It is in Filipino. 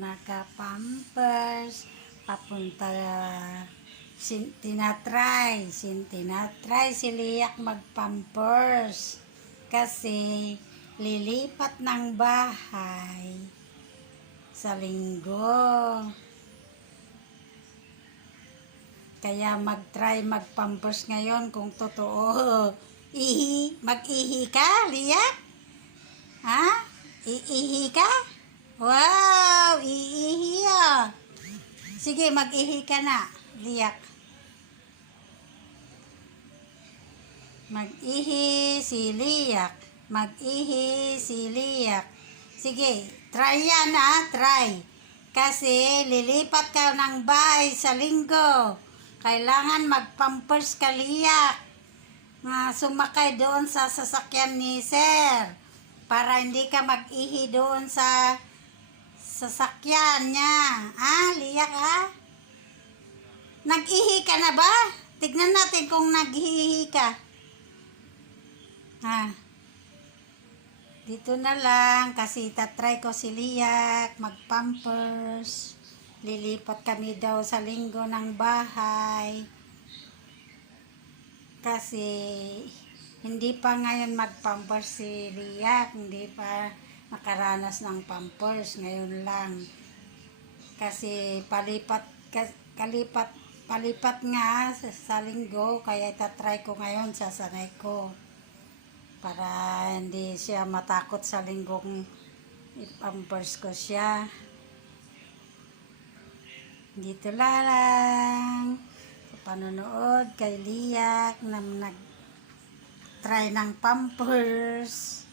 naka-pampers, papunta, tinatry si Liak mag-pampers kasi lilipat ng bahay sa linggo. Kaya mag-try mag-pampers ngayon kung totoo. Mag-ihi ka, Liak? Ha? Iihi ka? Wow! Iihi ah! Sige, mag-ihi ka na, Liak. Mag-ihi si Liak. Mag-ihi si Liak. Sige, try yan try. Kasi lilipat ka ng bahay sa linggo. Kailangan mag-pampers ka, Liak. Sumakay doon sa sasakyan ni Sir. Para hindi ka mag-ihi doon sa sasakyan niya. Liak Nag-ihi ka na ba? Tignan natin kung nag-ihi ka. Dito na lang kasi tatry ko si Liak mag-pampers. Lilipat kami daw sa linggo ng bahay. Kasi hindi pa ngayon mag-pampers si Liak. Hindi pa nakaranas ng pampers. Ngayon lang. Kasi palipat nga sa linggo. Kaya itatry ko ngayon, sasanay ko. Para hindi siya matakot sa linggong i-pampers ko siya. Dito lang. Panonood kay Liak na nag-try ng pampers.